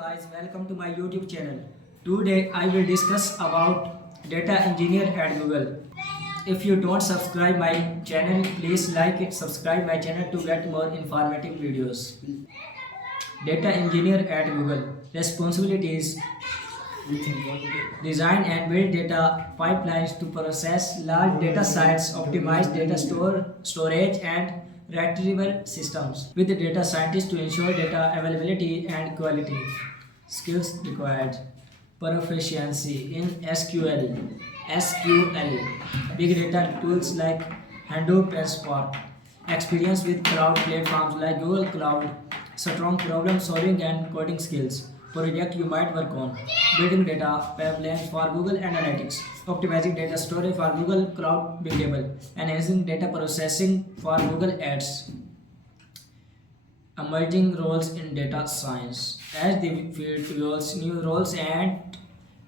guys, welcome to my YouTube channel. Today I will discuss about data engineer at Google. If you don't subscribe my channel, please like it, subscribe my channel to get more informative videos. Data engineer at Google. Responsibilities: design and build data pipelines to process large data sets, optimize data storage and retrieval systems with the data scientists to ensure data availability and quality. Skills required: proficiency in SQL, big data tools like Hadoop and Spark, experience with cloud platforms like Google Cloud, strong problem solving and coding skills. Project you might work on: building data pipelines for Google Analytics, optimizing data storage for Google Cloud Big Table, enhancing data processing for Google Ads. Emerging roles in data science. As the field evolves, new roles and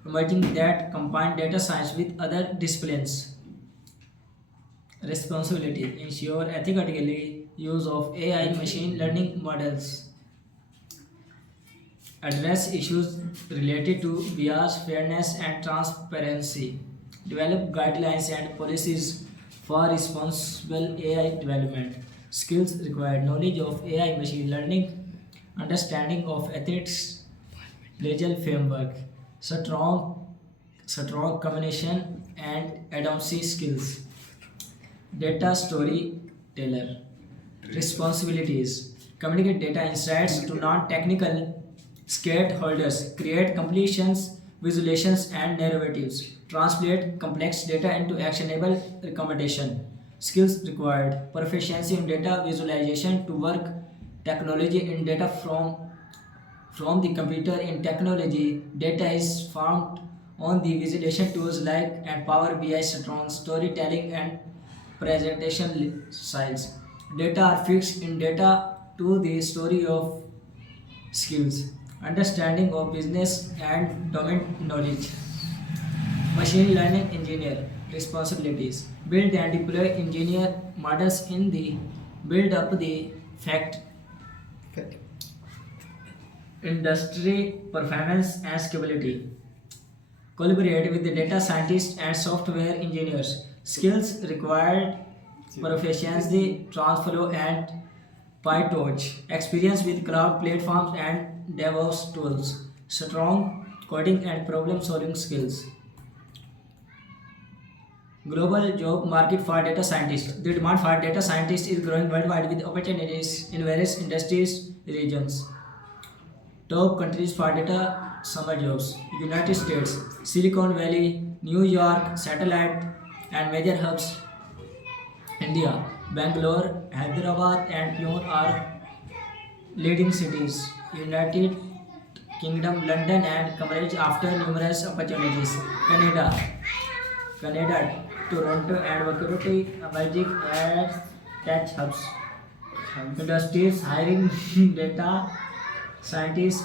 emerging that combine data science with other disciplines. Responsibility: ensure ethical use of AI machine learning models, address issues related to bias, fairness, and transparency, develop guidelines and policies for responsible AI development. Skills required: knowledge of AI machine learning, understanding of ethics, legal framework, strong communication and advocacy skills. Data storyteller. Responsibilities: communicate data insights to non-technical stakeholders, create completions, visualizations, and narratives, translate complex data into actionable recommendation. Skills required: proficiency in data visualization to work technology in data from the computer. In technology, data is found on the visualization tools like and Power BI, strong storytelling and presentation styles. Data are fixed in data to the story of skills, understanding of business and domain knowledge. Machine learning engineer. Responsibilities: build and deploy engineer models in the build up the fact industry performance and scalability. Collaborate with the data scientists and software engineers. Skills required: proficiency, TransFlow and PyTorch, experience with cloud platforms and DevOps tools, strong coding and problem solving skills. Global job market for data scientists. The demand for data scientists is growing worldwide with opportunities in various industries regions. Top countries for data summer jobs: United States, Silicon Valley, New York, satellite and major hubs. India, Bangalore, Hyderabad and Pune are leading cities. United Kingdom, London and Cambridge after numerous opportunities. Canada, Toronto and Vancouver emerging as tech hubs. Industries hiring data scientists.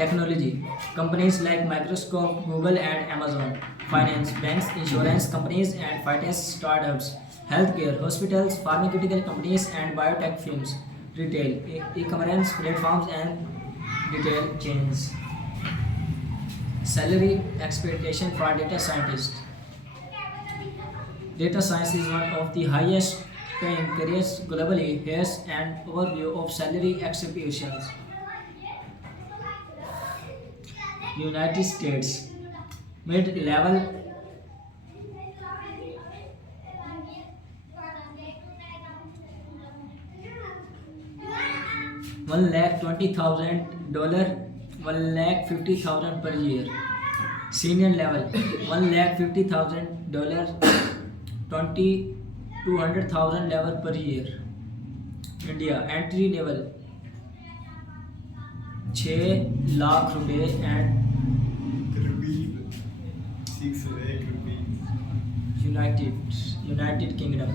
Technology companies like Microsoft, Google, and Amazon. Finance, banks, insurance companies, and finance startups. Healthcare, hospitals, pharmaceutical companies, and biotech firms. Retail, e-commerce platforms, and retail chains. Salary expectation for data scientists. Data science is one of the highest paying careers globally. Here's an overview of salary expectations. United States, mid-level 1,20,000, $1,50,000 per year. Senior level $1,50,000, 200,000 level per year. India, entry level 6 lakh रुपए and United Kingdom,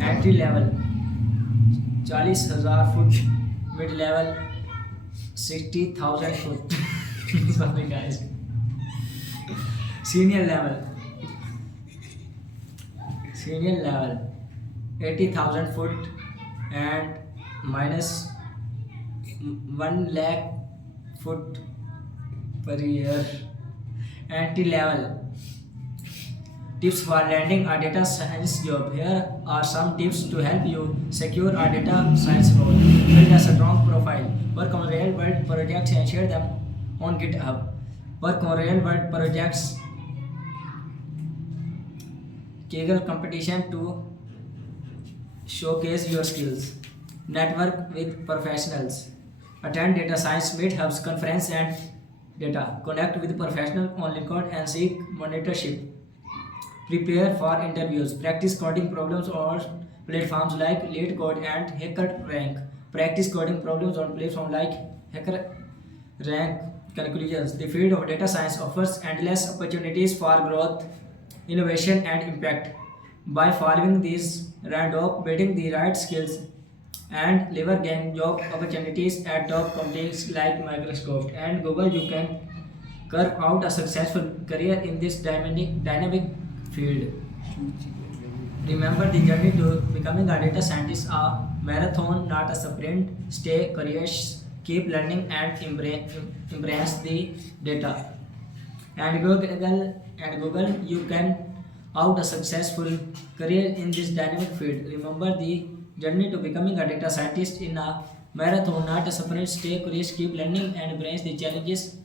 entry level 40,000 foot, mid level 60,000 foot. Sorry guys. Senior level 80,000 foot and minus 1 lakh foot per year. Entry-level tips for landing a data science job. Here are some tips to help you secure a data science role. Build a strong profile. Work on real-world projects and share them on GitHub. Work on real-world projects. Kaggle competition to showcase your skills. Network with professionals. Attend data science meetups, conference and data. Connect with professionals on LinkedIn and seek mentorship. Prepare for interviews. Practice coding problems on platforms like LeetCode and HackerRank. Practice coding problems on platforms like HackerRank. Conclusions. The field of data science offers endless opportunities for growth, innovation, and impact. By following these roadmaps, building the right skills, and leveraging job opportunities at top companies like Microsoft and Google, you can carve out a successful career in this dynamic field. Remember, the journey to becoming a data scientist is a marathon, not a sprint. Stay curious, keep learning, and embrace the data. And Google, you can out a successful career in this dynamic field. Remember, the journey to becoming a data scientist in a marathon, not a sprint. Stay curious, keep learning, and embrace the challenges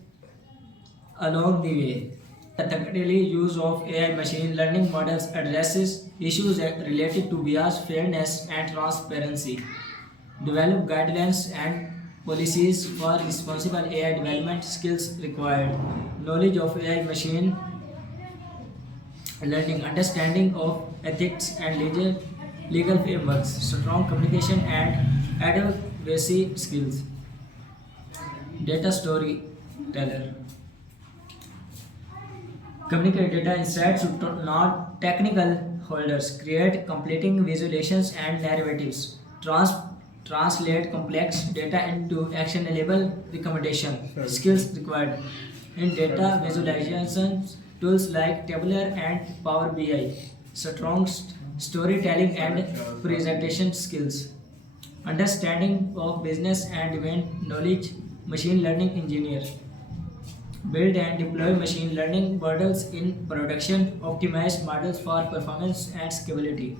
along the way. The daily use of AI machine learning models addresses issues related to bias, fairness, and transparency. Develop guidelines and policies for responsible AI development. Skills required: knowledge of AI machine learning, understanding of ethics and legal frameworks, strong communication and advocacy skills. Data storyteller. Communicate data insights to non-technical holders. Create completing visualizations and narratives. Translate complex data into actionable recommendation. Skills required in data visualization tools like Tabular and Power BI. Strong storytelling and presentation skills. Understanding of business and domain knowledge. Machine learning engineer. Build and deploy machine learning models in production. Optimize models for performance and scalability.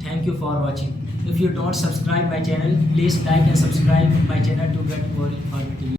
Thank you for watching. If you don't subscribe my channel, please like and subscribe my channel to get more informative.